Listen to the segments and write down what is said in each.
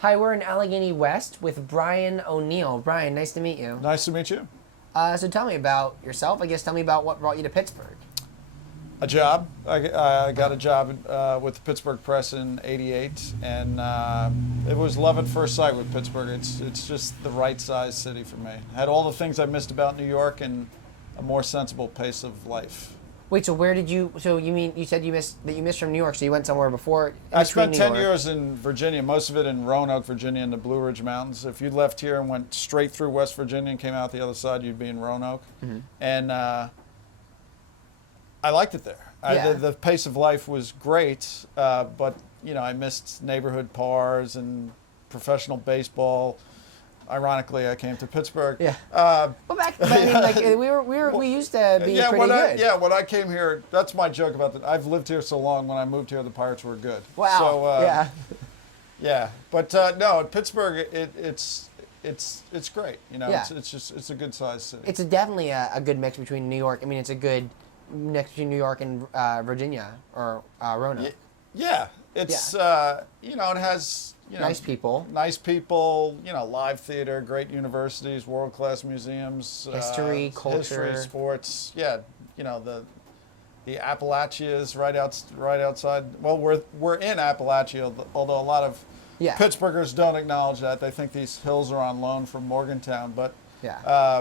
Hi, we're in Allegheny West with Brian O'Neill. Brian, nice to meet you. Nice to meet you. So tell me about yourself. I guess tell me about what brought you to Pittsburgh. A job. I got a job with the Pittsburgh Press in '88, and it was love at first sight with Pittsburgh. It's just the right size city for me. Had all the things I missed about New York and a more sensible pace of life. Wait, so where did you? So you said you missed from New York. So you went somewhere before. I spent 10 years in Virginia, most of it in Roanoke, Virginia, in the Blue Ridge Mountains. If you left here and went straight through West Virginia and came out the other side, you'd be in Roanoke. Mm-hmm. And I liked it there. Yeah. The pace of life was great, but I missed neighborhood bars and professional baseball. Ironically, I came to Pittsburgh. Yeah. Well, back then, we used to be pretty good. When I came here, that's my joke about that. I've lived here so long. When I moved here, the Pirates were good. Wow. So, yeah. Yeah, but no, Pittsburgh, it's great. Yeah. It's a good sized city. It's definitely a good mix between New York. I mean, it's a good mix between New York and Virginia or Roanoke. Yeah. It's it has. Nice people, live theater, great universities, world-class museums, history, culture, history, sports. Yeah, the Appalachias right outside. Well, we're in Appalachia, although a lot of Pittsburghers don't acknowledge that. They think these hills are on loan from Morgantown, but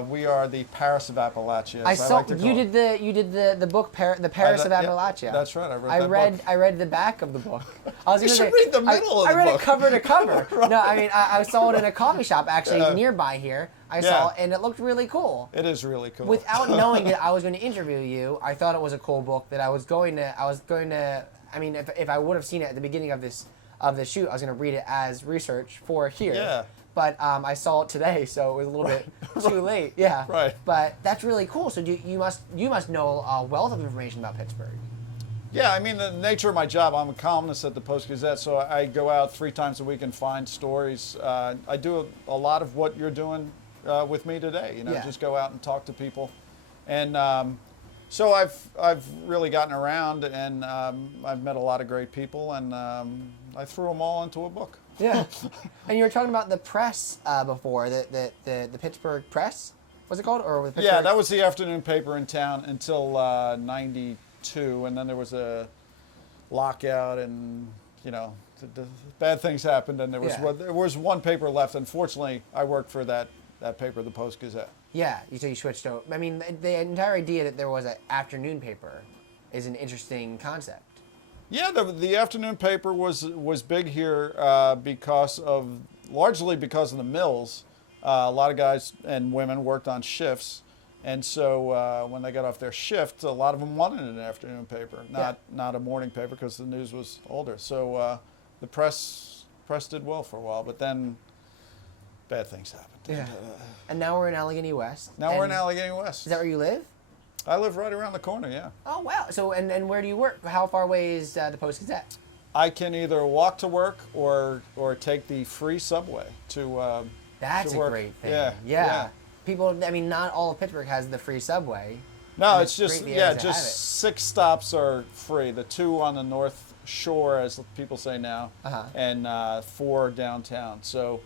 we are the Paris of Appalachia. I saw you did the book the Paris of Appalachia. Yeah, that's right. I read the back of the book. I was you should read the middle of the book. I read it cover to cover. Right. No, I mean I saw it in a coffee shop actually nearby here. I saw it and it looked really cool. It is really cool. Without knowing that I was going to interview you, I thought it was a cool book that I was going to. I mean, if I would have seen it at the beginning of this shoot, I was going to read it as research for here. Yeah. But I saw it today, so it was a little bit too late. Yeah. Right. But that's really cool. So you must know a wealth of information about Pittsburgh. Yeah, I mean, the nature of my job, I'm a columnist at the Post-Gazette, so I go out 3 times a week and find stories. I do a lot of what you're doing with me today, just go out and talk to people. And so I've really gotten around, and I've met a lot of great people, and I threw them all into a book. Yeah. And you were talking about the press before, the Pittsburgh Press, was it called? Or was it Yeah, that was the afternoon paper in town until '92, and then there was a lockout, and the bad things happened, and there was one paper left. Unfortunately, I worked for that paper, the Post-Gazette. Yeah, so you switched over. I mean, the entire idea that there was an afternoon paper is an interesting concept. Yeah, the afternoon paper was big here largely because of the mills. A lot of guys and women worked on shifts, and so when they got off their shift, a lot of them wanted an afternoon paper, not a morning paper, because the news was older. So the press did well for a while, but then bad things happened. Yeah. And now we're in Allegheny West. We're in Allegheny West. Is that where you live? I live right around the corner, yeah. Oh, wow. So, and where do you work? How far away is the Post-Gazette? I can either walk to work or take the free subway to That's to work. A great thing. Yeah. People, I mean, not all of Pittsburgh has the free subway. No, it's just 6 stops are free. The 2 on the North Shore, as people say now, and 4 downtown. So,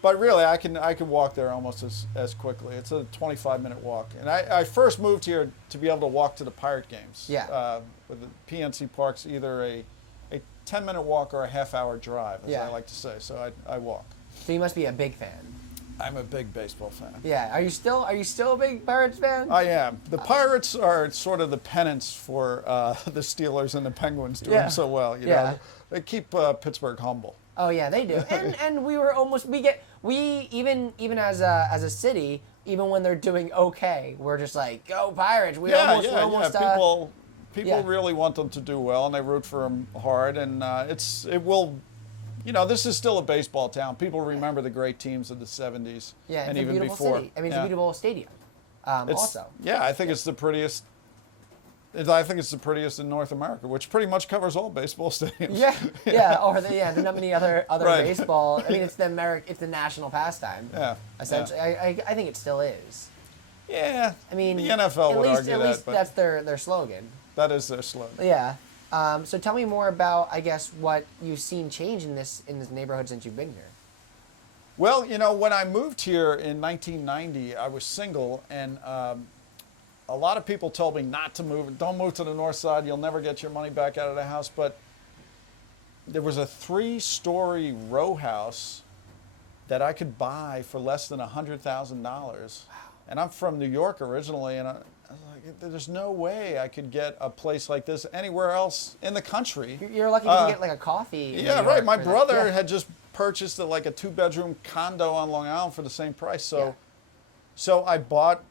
but really, I can walk there almost as quickly. It's a 25-minute walk. And I first moved here to be able to walk to the Pirate games. Yeah. With the PNC Park's either a 10-minute walk or a half-hour drive, as I like to say. So I walk. So you must be a big fan. I'm a big baseball fan. Yeah. Are you still a big Pirates fan? I am. The Pirates are sort of the penance for the Steelers and the Penguins doing so well. You know? They keep Pittsburgh humble. Oh yeah, they do. And we even as a city, even when they're doing okay, we're just like, go Pirates. We're almost People really want them to do well, and they root for them hard. And it will. This is still a baseball town. People remember the great teams of the 70s and even before. City. I mean, it's a beautiful stadium. Also. Yeah, I think it's the prettiest. I think it's the prettiest in North America, which pretty much covers all baseball stadiums. There's not many other baseball. I mean, it's the national pastime. Yeah. Essentially, I think it still is. Yeah. I mean, the NFL would argue at least but that's their slogan. That is their slogan. Yeah. So tell me more about, I guess, what you've seen change in this neighborhood since you've been here. Well, when I moved here in 1990, I was single, and a lot of people told me not to move. Don't move to the north side. You'll never get your money back out of the house. But there was a 3-story row house that I could buy for less than $100,000. Wow. And I'm from New York originally, and I was like, there's no way I could get a place like this anywhere else in the country. You're lucky you can get like a coffee. Yeah, right. My brother had just purchased a 2-bedroom condo on Long Island for the same price. So I bought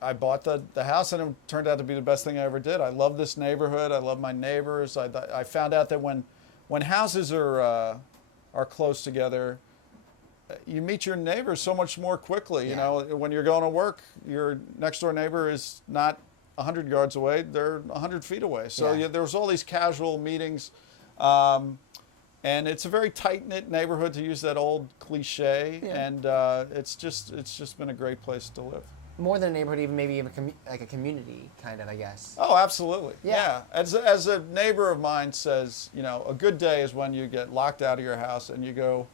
the house, and it turned out to be the best thing I ever did. I love this neighborhood. I love my neighbors. I found out that when houses are close together, you meet your neighbors so much more quickly. When you're going to work, your next door neighbor is not 100 yards away; they're 100 feet away. So there was all these casual meetings, and it's a very tight-knit neighborhood, to use that old cliche. Yeah. And it's just been a great place to live. More than a neighborhood, even maybe like a community, kind of, I guess. Oh, absolutely. Yeah. As a neighbor of mine says, a good day is when you get locked out of your house and you go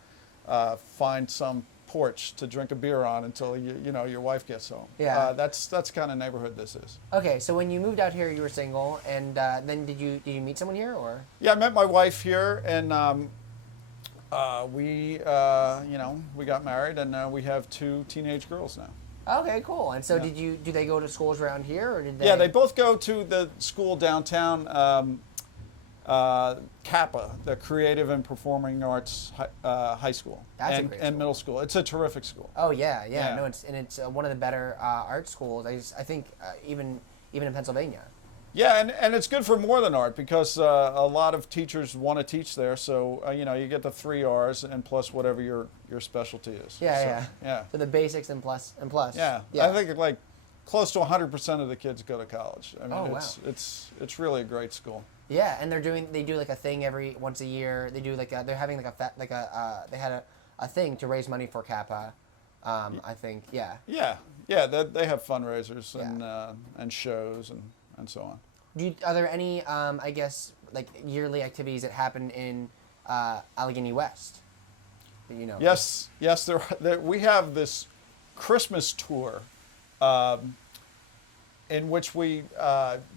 find some porch to drink a beer on until your wife gets home. Yeah. That's the kind of neighborhood this is. Okay, so when you moved out here, you were single, and then did you meet someone here, or? Yeah, I met my wife here, and we got married, and we have 2 teenage girls now. Okay, cool. And so do they go to schools around here, or did they? Yeah, they both go to the school downtown, CAPA, the Creative and Performing Arts High School. That's a great school. And middle school. It's a terrific school. Oh yeah. No, it's one of the better art schools. I think even in Pennsylvania. Yeah, and it's good for more than art, because a lot of teachers want to teach there. So you get the 3 R's and plus whatever your specialty is. Yeah. So the basics and plus. Yeah. I think close to 100% of the kids go to college. I mean, it's really a great school. Yeah, and they do like a thing once a year. They do they're having they had a thing to raise money for Kappa. I think. Yeah. Yeah. They have fundraisers and shows and so on. Are there any, I guess, yearly activities that happen in Allegheny West? Yes, there. We have this Christmas tour, in which we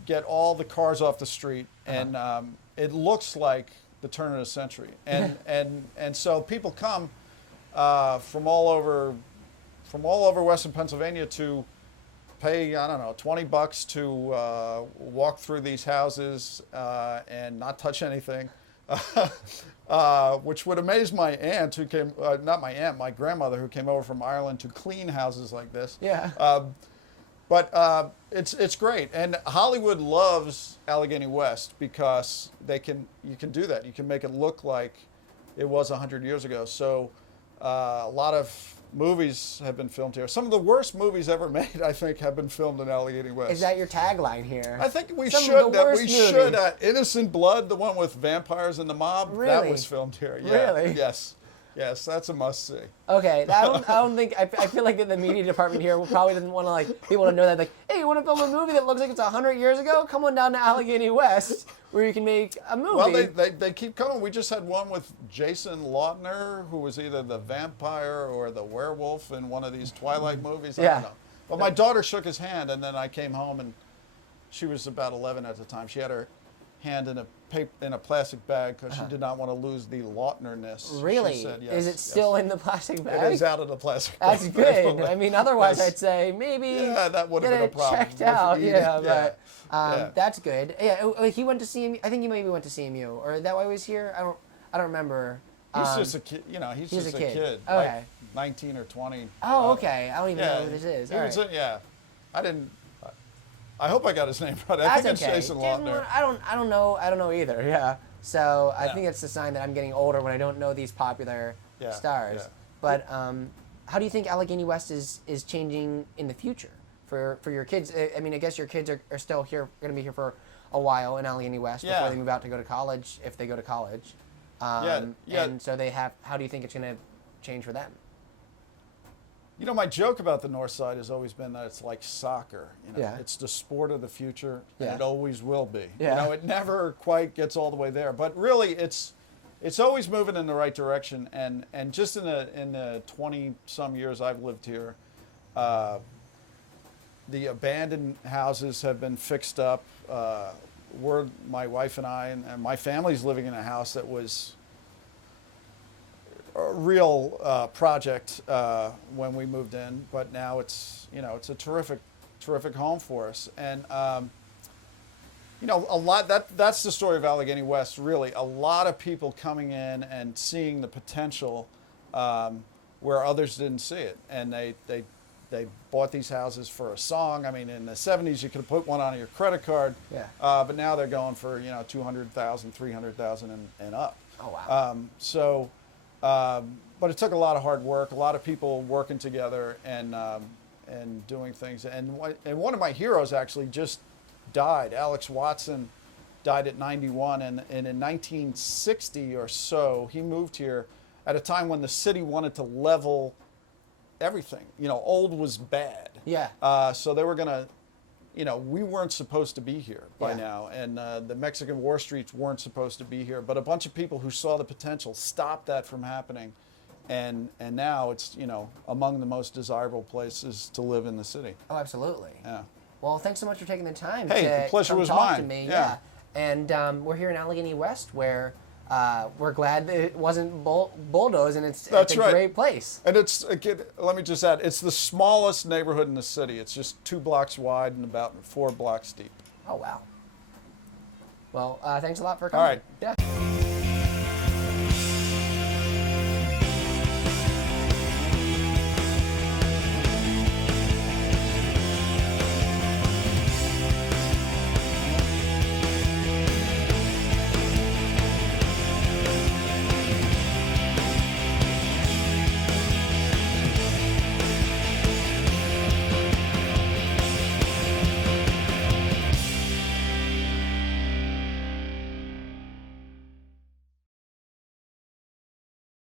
get all the cars off the street, and it looks like the turn of the century, and so people come from all over Western Pennsylvania to pay, $20 to walk through these houses and not touch anything, which would amaze my aunt who came, not my aunt, my grandmother who came over from Ireland to clean houses like this. Yeah. But it's great, and Hollywood loves Allegheny West because you can do that. You can make it look like it was 100 years ago. So a lot of movies have been filmed here. Some of the worst movies ever made, I think, have been filmed in Allegheny West. Is that your tagline here? I think we should. Innocent Blood, the one with vampires and the mob, really? That was filmed here. Yeah. Really? Yes, that's a must-see. Okay, I don't think. I feel like the media department here probably doesn't want to people to know that. Hey, you want to film a movie that looks like it's 100 years ago? Come on down to Allegheny West, where you can make a movie. Well, they keep coming. We just had one with Jason Lautner, who was either the vampire or the werewolf in one of these Twilight movies. I don't know. But my daughter shook his hand, and then I came home, and she was about 11 at the time. She had her hand in a plastic bag because she did not want to lose the Lautner-ness. Really? She said, yes, is it still in the plastic bag? It is out of the plastic bag. That's good. I mean, otherwise yes. I'd say maybe that would have been a problem. Checked out. But that's good. Yeah, he went to see him. I think he maybe went to see him. Or that why he was here? I don't remember. He's just a kid. He's just a kid. Okay. Like 19 or 20. Oh, okay. I don't even know who this is. I didn't. I hope I got his name right. I think it's Jason Lautner. I don't know. I don't know either. Yeah. So I think it's a sign that I'm getting older when I don't know these popular stars. Yeah. But how do you think Allegheny West is changing in the future for your kids? I mean, I guess your kids are still here, going to be here for a while in Allegheny West before they move out to go to college, if they go to college. And so they have. How do you think it's going to change for them? You know, my joke about the North Side has always been that it's like soccer. You know, Yeah. it's the sport of the future, and Yeah. it always will be. Yeah. You know, it never quite gets all the way there, but really, it's always moving in the right direction. And just in the 20-some years I've lived here, the abandoned houses have been fixed up. My wife and I and my family's living in a house that was a real project when we moved in, but now it's a terrific home for us. And that's the story of Allegheny West. Really, a lot of people coming in and seeing the potential where others didn't see it, and they bought these houses for a song. I mean, in the 70s, you could have put one on your credit card, Yeah. but now they're going for $200,000, $300,000 and up. Oh wow. But it took a lot of hard work, a lot of people working together and doing things. And one of my heroes actually just died. Alex Watson died at 91, and in 1960 or so, he moved here at a time when the city wanted to level everything. Old was bad. Yeah. So they were gonna, we weren't supposed to be here by now, and the Mexican War Streets weren't supposed to be here. But a bunch of people who saw the potential stopped that from happening, and now it's among the most desirable places to live in the city. Oh, absolutely. Yeah. Well, thanks so much for taking the time Hey, to the pleasure come was talk to mine. me. Yeah. And we're here in Allegheny West, where we're glad that it wasn't bulldozed, and it's a great place. And let me just add, it's the smallest neighborhood in the city. It's just 2 blocks wide and about 4 blocks deep. Oh, wow. Well, thanks a lot for coming. All right. Yeah.